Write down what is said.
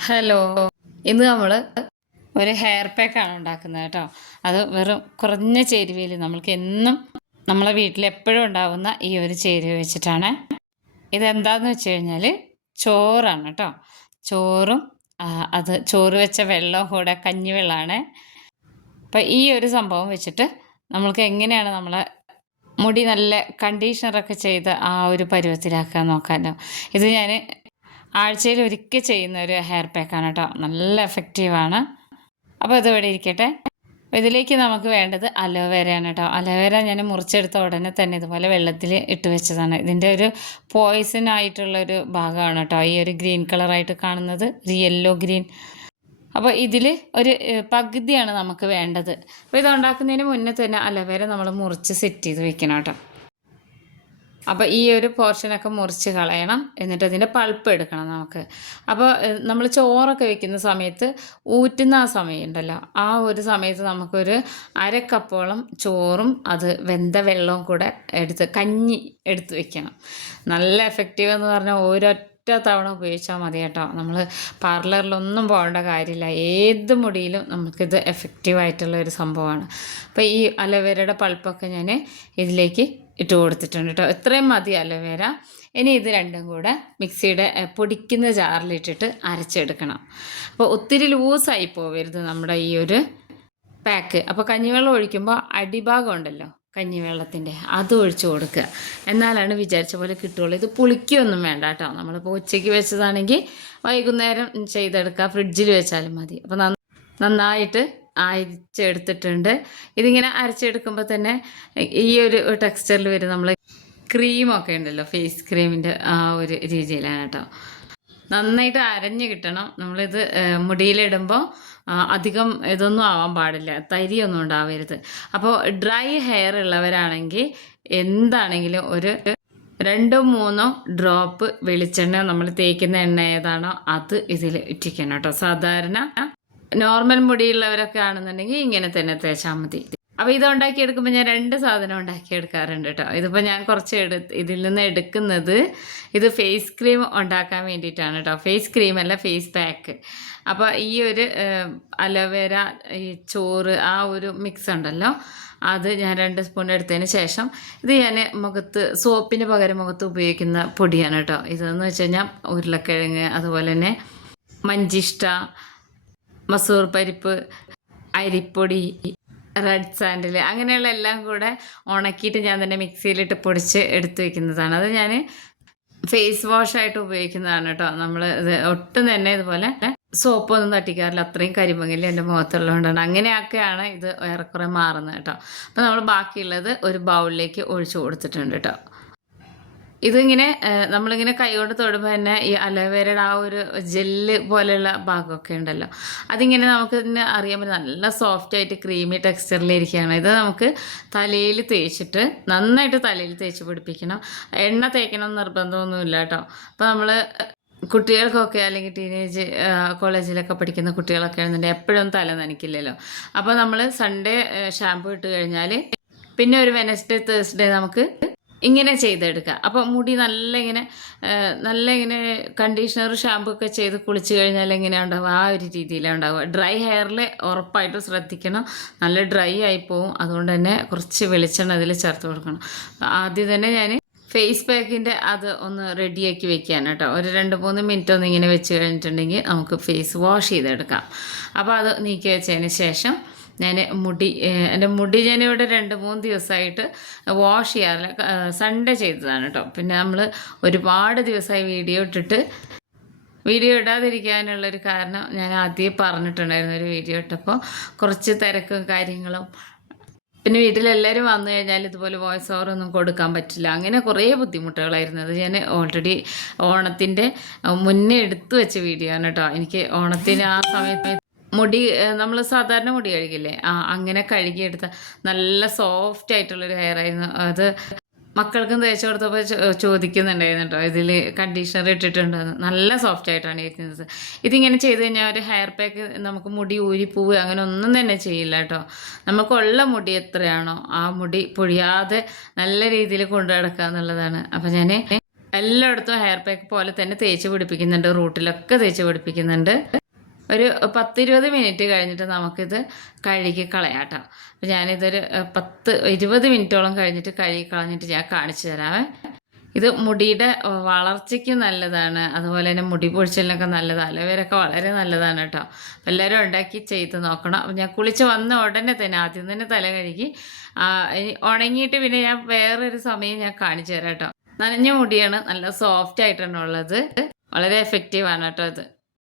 Hello. ഇന്ന് നമ്മൾ ഒരു ഹെയർ പാക്ക് ആണ് ഉണ്ടാക്കുന്നത് കേട്ടോ. അത് വെറും കുറഞ്ഞ ചേരുവയിൽ നമ്മൾക്ക് എന്നും നമ്മളെ വീട്ടിൽ എപ്പോഴും ഉണ്ടാവുന്ന ഈ ഒരു ചേരുവ വെച്ചിട്ടാണ്. ഇതെന്താന്ന് വെച്ച് കഴിഞ്ഞാൽ ചോറാണ് കേട്ടോ. ചോറും അത് ചോറ് വെച്ച വെള്ളവും കൂടെ കഞ്ഞിവെള്ളമാണ് അപ്പം ഈ ഒരു സംഭവം വെച്ചിട്ട് നമ്മൾക്ക് എങ്ങനെയാണ് നമ്മളെ മുടി നല്ല കണ്ടീഷണറൊക്കെ ചെയ്ത് ആ ഒരു പരുവത്തിലാക്കാൻ നോക്കാനോ? ഇത് ഞാൻ ആഴ്ചയിൽ ഒരിക്കൽ ചെയ്യുന്ന ഒരു ഹെയർ പാക്കാണ് കേട്ടോ. നല്ല എഫക്റ്റീവാണ് അപ്പോൾ ഇത് ഇരിക്കട്ടെ. ഇതിലേക്ക് നമുക്ക് വേണ്ടത് അലോവേരയാണ് കേട്ടോ. അലോവേര ഞാൻ മുറിച്ചെടുത്ത ഉടനെ തന്നെ ഇതുപോലെ വെള്ളത്തിൽ ഇട്ട് വെച്ചതാണ്. ഇതിന്റെ ഒരു പോയിസൺ ആയിട്ടുള്ള ഒരു ഭാഗമാണ് കേട്ടോ. ഈ ഒരു ഗ്രീൻ കളറായിട്ട് കാണുന്നത്. ഒരു യെല്ലോ ഗ്രീൻ അപ്പോൾ ഇതിൽ ഒരു പകുതിയാണ് നമുക്ക് വേണ്ടത്. അപ്പോൾ ഇത് ഉണ്ടാക്കുന്നതിന് മുന്നേ തന്നെ അലോവേര നമ്മൾ മുറിച്ച് സെറ്റ് ചെയ്ത് വെക്കണം കേട്ടോ. അപ്പോൾ ഈ ഒരു പോർഷനൊക്കെ മുറിച്ച് കളയണം. എന്നിട്ട് അതിന്റെ പൾപ്പ് എടുക്കണം നമുക്ക്. അപ്പോൾ നമ്മൾ ചോറൊക്കെ വെക്കുന്ന സമയത്ത് ഊറ്റുന്ന ആ സമയം ഉണ്ടല്ലോ. ആ ഒരു സമയത്ത് നമുക്കൊരു അരക്കപ്പോളം കപ്പോളം ചോറും അത് വെന്ത വെള്ളവും കൂടെ എടുത്ത് കഞ്ഞി എടുത്ത് വെക്കണം. നല്ല എഫക്റ്റീവ് എന്ന് പറഞ്ഞാൽ ഒരൊറ്റ തവണ ഉപയോഗിച്ചാൽ മതി കേട്ടോ. നമ്മൾ പാർലറിലൊന്നും പോകേണ്ട കാര്യമില്ല. ഏത് മുടിയിലും നമുക്കിത് എഫക്റ്റീവായിട്ടുള്ള ഒരു സംഭവമാണ്. അപ്പോൾ ഈ അലവേരയുടെ പൾപ്പൊക്കെ ഞാൻ ഇതിലേക്ക് ഇട്ട് കൊടുത്തിട്ടുണ്ട് കേട്ടോ. ഇത്രയും മതി അലവേര. ഇനി ഇത് രണ്ടും കൂടെ മിക്സിയുടെ പൊടിക്കുന്ന ജാറിലിട്ടിട്ട് അരച്ചെടുക്കണം. അപ്പോൾ ഒത്തിരി ലൂസായി പോവരുത് നമ്മുടെ ഈ ഒരു പാക്ക്. അപ്പോൾ കഞ്ഞിവെള്ളം ഒഴിക്കുമ്പോൾ അടിഭാഗം ഉണ്ടല്ലോ. കഞ്ഞിവെള്ളത്തിന്റെ അത് ഒഴിച്ചു കൊടുക്കുക. എന്നാലാണ് വിചാരിച്ച പോലെ കിട്ടുള്ളൂ. ഇത് പുളിക്കൊന്നും വേണ്ട കേട്ടോ. നമ്മളിപ്പോൾ ഉച്ചയ്ക്ക് വെച്ചതാണെങ്കിൽ വൈകുന്നേരം ചെയ്തെടുക്കുക. ഫ്രിഡ്ജിൽ വെച്ചാലും മതി. അപ്പോൾ നന്ന നന്നായിട്ട് അരച്ചെടുത്തിട്ടുണ്ട്. ഇതിങ്ങനെ അരച്ചെടുക്കുമ്പോൾ തന്നെ ഈ ഒരു ടെക്സ്ചറിൽ വരും നമ്മൾ ക്രീമൊക്കെ ഉണ്ടല്ലോ ഫേസ് ക്രീമിന്റെ ആ ഒരു രീതിയിലാണ് കേട്ടോ. നന്നായിട്ട് അരഞ്ഞു കിട്ടണം. നമ്മളിത് മുടിയിലിടുമ്പോൾ അധികം ഇതൊന്നും ആവാൻ പാടില്ല. തരിയൊന്നും ഉണ്ടാവരുത്. അപ്പോൾ ഡ്രൈ ഹെയർ ഉള്ളവരാണെങ്കിൽ എന്താണെങ്കിലും ഒരു രണ്ടോ മൂന്നോ ഡ്രോപ്പ് വെളിച്ചെണ്ണ നമ്മൾ തേക്കുന്ന എണ്ണ ഏതാണോ അത് ഇതിൽ ഇറ്റിക്കണം കേട്ടോ. സാധാരണ നോർമൽ മുടിയുള്ളവരൊക്കെ ആണെന്നുണ്ടെങ്കിൽ ഇങ്ങനെ തന്നെ തേച്ചാൽ മതി. അപ്പോൾ ഇത് ഉണ്ടാക്കിയെടുക്കുമ്പോൾ ഞാൻ രണ്ട് സാധനം ഉണ്ടാക്കിയെടുക്കാറുണ്ട് കേട്ടോ. ഇതിപ്പോൾ ഞാൻ കുറച്ച് എടു ഇതിൽ നിന്ന് എടുക്കുന്നത് ഇത് ഫേസ് ക്രീം ഉണ്ടാക്കാൻ വേണ്ടിയിട്ടാണ് കേട്ടോ. ഫേസ് ക്രീം അല്ല ഫേസ് പാക്ക് അപ്പോൾ ഈ ഒരു അലോവേര ഈ ചോറ് ആ ഒരു മിക്സ് ഉണ്ടല്ലോ. അത് ഞാൻ രണ്ട് സ്പൂൺ എടുത്തതിന് ശേഷം ഇത് ഞാൻ മുഖത്ത് സോപ്പിന് പകരം മുഖത്ത് ഉപയോഗിക്കുന്ന പൊടിയാണ് കേട്ടോ. ഇതെന്ന് വെച്ച് കഴിഞ്ഞാൽ ഉരുളക്കിഴങ്ങ് അതുപോലെ തന്നെ മഞ്ചിഷ്ട മസൂർ പരിപ്പ് അരിപ്പൊടി റെഡ് സാൻഡിൽ അങ്ങനെയുള്ള എല്ലാം കൂടെ ഉണക്കിയിട്ട് ഞാൻ തന്നെ മിക്സിയിലിട്ട് പൊടിച്ച് എടുത്ത് വെക്കുന്നതാണ്. അത് ഞാൻ ഫേസ് വാഷായിട്ട് ഉപയോഗിക്കുന്നതാണ് കേട്ടോ. നമ്മൾ ഇത് ഒട്ടും തന്നെ ഇതുപോലെ സോപ്പൊന്നും തട്ടിക്കാറില്ല. അത്രയും കരിമങ്ങൽ എന്റെ മുഖത്തുള്ളതുകൊണ്ടാണ്. അങ്ങനെയൊക്കെയാണ് ഇത് ഏറെക്കുറെ മാറുന്നത് കേട്ടോ. അപ്പോൾ നമ്മൾ ബാക്കിയുള്ളത് ഒരു ബൗളിലേക്ക് ഒഴിച്ചു കൊടുത്തിട്ടുണ്ട് കേട്ടോ. ഇതിങ്ങനെ നമ്മളിങ്ങനെ കൈകൊണ്ട് തൊടുമ്പോൾ തന്നെ ഈ അലോവേരയുടെ ആ ഒരു ജെല്ല് പോലെയുള്ള ഭാഗമൊക്കെ ഉണ്ടല്ലോ. അതിങ്ങനെ നമുക്ക് തന്നെ അറിയാൻ പറ്റും. നല്ല സോഫ്റ്റ് ആയിട്ട് ക്രീമി ടെക്സ്ചറിലിരിക്കുകയാണ് ഇത് നമുക്ക് തലയിൽ തേച്ചിട്ട് നന്നായിട്ട് തലയിൽ തേച്ച് പിടിപ്പിക്കണം. എണ്ണ തേക്കണം നിർബന്ധമൊന്നുമില്ല കേട്ടോ. അപ്പോൾ നമ്മൾ കുട്ടികൾക്കൊക്കെ അല്ലെങ്കിൽ ടീനേജ് കോളേജിലൊക്കെ പഠിക്കുന്ന കുട്ടികളൊക്കെ ആണെന്നുണ്ടെങ്കിൽ എപ്പോഴും തല നനയ്ക്കില്ലല്ലോ. അപ്പോൾ നമ്മൾ സൺഡേ ഷാമ്പു ഇട്ട് കഴിഞ്ഞാൽ പിന്നെ ഒരു വെനസ്ഡേ തേഴ്സ്ഡേ നമുക്ക് ഇങ്ങനെ ചെയ്തെടുക്കുക. അപ്പോൾ മുടി നല്ല ഇങ്ങനെ നല്ല ഇങ്ങനെ കണ്ടീഷണർ ഷാമ്പു ഒക്കെ ചെയ്ത് കുളിച്ച് കഴിഞ്ഞാൽ എങ്ങനെയാണ് ഉണ്ടാവുക ആ ഒരു രീതിയിലാണ് ഉണ്ടാവുക. ഡ്രൈ ഹെയറിൽ ഉറപ്പായിട്ടും ശ്രദ്ധിക്കണം. നല്ല ഡ്രൈ ആയി പോവും. അതുകൊണ്ട് തന്നെ കുറച്ച് വെളിച്ചെണ്ണ അതിൽ ചേർത്ത് കൊടുക്കണം. ആദ്യം തന്നെ ഞാൻ ഫേസ് പാക്കിന്റെ അത് ഒന്ന് റെഡിയാക്കി വെക്കാൻ കേട്ടോ. ഒരു രണ്ട് മൂന്ന് മിനിറ്റ് ഒന്ന് ഇങ്ങനെ വെച്ച് കഴിഞ്ഞിട്ടുണ്ടെങ്കിൽ നമുക്ക് ഫേസ് വാഷ് ചെയ്തെടുക്കാം. അപ്പോൾ അത് നീക്കി വെച്ചതിന് ശേഷം ഞാൻ മുടി എന്റെ മുടി ഇവിടെ രണ്ട് മൂന്ന് ദിവസമായിട്ട് വാഷ് ചെയ്യാറില്ല. സൺഡേ ചെയ്തതാണ് കേട്ടോ പിന്നെ നമ്മൾ ഒരുപാട് ദിവസമായി വീഡിയോ ഇട്ടിട്ട് വീഡിയോ ഇടാതിരിക്കാനുള്ളൊരു കാരണം ഞാൻ ആദ്യം പറഞ്ഞിട്ടുണ്ടായിരുന്നു ഒരു വീഡിയോ ഇട്ടപ്പോൾ കുറച്ച് തിരക്കും കാര്യങ്ങളും. പിന്നെ വീട്ടിലെല്ലാവരും വന്നു കഴിഞ്ഞാൽ ഇതുപോലെ വോയിസ് ഓവർ ഒന്നും കൊടുക്കാൻ പറ്റില്ല. അങ്ങനെ കുറേ ബുദ്ധിമുട്ടുകളായിരുന്നു. അത് ഞാൻ ഓൾറെഡി ഓണത്തിന്റെ മുന്നേ എടുത്തു വെച്ച വീഡിയോ ആണ് കേട്ടോ എനിക്ക് ഓണത്തിന് ആ സമയത്ത് മുടി നമ്മൾ സാധാരണ മുടി കഴുകില്ലേ? ആ അങ്ങനെ കഴുകിയെടുത്ത നല്ല സോഫ്റ്റ് ആയിട്ടുള്ളൊരു ഹെയർ ആയിരുന്നു. അത് മക്കൾക്കും തേച്ച് കൊടുത്തപ്പോൾ ചോദിക്കുന്നുണ്ടായിരുന്നു കേട്ടോ. ഇതിൽ കണ്ടീഷണർ ഇട്ടിട്ടുണ്ടെന്ന് നല്ല സോഫ്റ്റ് ആയിട്ടാണ് ഇരിക്കുന്നത്. ഇതിങ്ങനെ ചെയ്ത് കഴിഞ്ഞാൽ ഒരു ഹെയർ പാക്ക് നമുക്ക് മുടി ഊരിപ്പോവുക അങ്ങനെ ഒന്നും തന്നെ ചെയ്യില്ല കേട്ടോ. നമുക്കുള്ള മുടി എത്രയാണോ ആ മുടി പൊഴിയാതെ നല്ല രീതിയിൽ കൊണ്ടു നടക്കുക എന്നുള്ളതാണ്. അപ്പം ഞാൻ എല്ലായിടത്തും ഹെയർ പാക്ക് പോലെ തന്നെ തേച്ച് പിടിപ്പിക്കുന്നുണ്ട്. റൂട്ടിലൊക്കെ തേച്ച് പിടിപ്പിക്കുന്നുണ്ട്. ഒരു പത്തിരുപത് മിനിറ്റ് കഴിഞ്ഞിട്ട് നമുക്കിത് കഴുകി കളയാട്ടോ കേട്ടോ. ഞാനിതൊരു പത്ത് ഇരുപത് മിനിറ്റോളം കഴിഞ്ഞിട്ട് കഴുകി കളഞ്ഞിട്ട് ഞാൻ കാണിച്ചു തരാമേ ഇത് മുടിയുടെ വളർച്ചയ്ക്ക് നല്ലതാണ് അതുപോലെ തന്നെ മുടി പൊഴിച്ചിലിനൊക്കെ നല്ലതാണ് അലോവേരൊക്കെ വളരെ നല്ലതാണ് കേട്ടോ. എല്ലാവരും ഉണ്ടാക്കി ചെയ്ത് നോക്കണം. അപ്പം ഞാൻ കുളിച്ച് വന്ന ഉടനെ തന്നെ ആദ്യം തന്നെ തല കഴുകി ഉണങ്ങിയിട്ട് പിന്നെ ഞാൻ വേറൊരു സമയം ഞാൻ കാണിച്ചു തരാം കേട്ടോ. നനഞ്ഞ മുടിയാണ് നല്ല സോഫ്റ്റ് ആയിട്ടാണ് ഉള്ളത്. വളരെ എഫക്റ്റീവാണ് കേട്ടോ ഇത്.